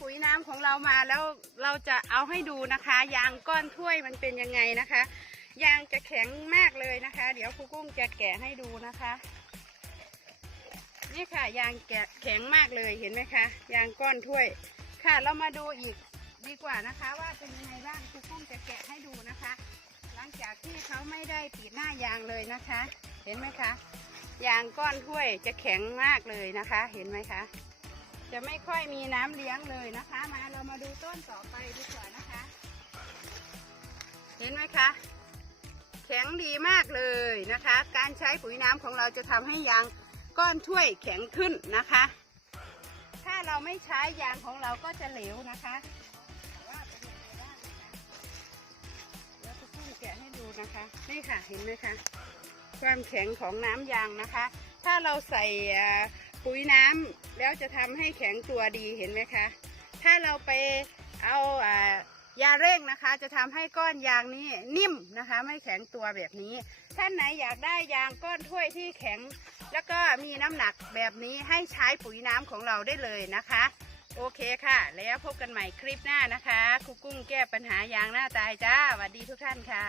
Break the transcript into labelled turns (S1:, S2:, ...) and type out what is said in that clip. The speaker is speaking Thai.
S1: ปุ๋ยน้ำของเรามาแล้วเราจะเอาให้ดูนะคะ ยางก้อนถ้วยมันเป็นยังไงนะคะ ยางจะแข็งมากเลยนะคะ เดี๋ยวครูกุ้งจะแกะให้ดูนะคะ นี่ค่ะยางแกะแข็งมากเลยเห็นไหมคะ ยางก้อนถ้วย ค่ะเรามาดูอีกดีกว่านะคะ ว่าเป็นยังไงบ้างครูกุ้งจะแกะให้ดูนะคะ หลังจากที่เขาไม่ได้ปิดหน้ายางเลยนะคะ เห็นไหมคะยางก้อนถ้วยจะแข็งมากเลยนะคะ เห็นไหมคะ จะไม่ค่อยมีน้ำเลี้ยงเลยนะคะ มาเรามาดูต้นต่อไปดีกว่านะคะ เห็นไหมคะ แข็งดีมากเลยนะคะ การใช้ปุ๋ยน้ำของเราจะทำให้ยางก้อนถ้วยแข็งขึ้นนะคะ ถ้าเราไม่ใช้ยางของเราก็จะเหลวนะคะแต่ว่าเป็นยังไงบ้างนะคะเดี๋ยวจะพุ่งแกะให้ดูนะคะ นี่ค่ะเห็นไหมคะ ความแข็งของน้ำยางนะคะ ถ้าเราใส่ ปุ๋ยน้ำแล้วจะทำให้แข็งตัวดีเห็นไหมคะ ถ้าเราไปเอาอ่ายาเร่งนะคะ จะทำให้ก้อนยางนี้นิ่มนะคะ ไม่แข็งตัวแบบนี้ ท่านไหนอยากได้ยางก้อนถ้วยที่แข็ง แล้วก็มีน้ำหนักแบบนี้ให้ใช้ปุ๋ยน้ำของเราได้เลยนะคะ โอเคค่ะ แล้วพบกันใหม่คลิปหน้านะคะครูกุ้งแก้ปัญหายางหน้าตายจ้าสวัสดีทุกท่านค่ะ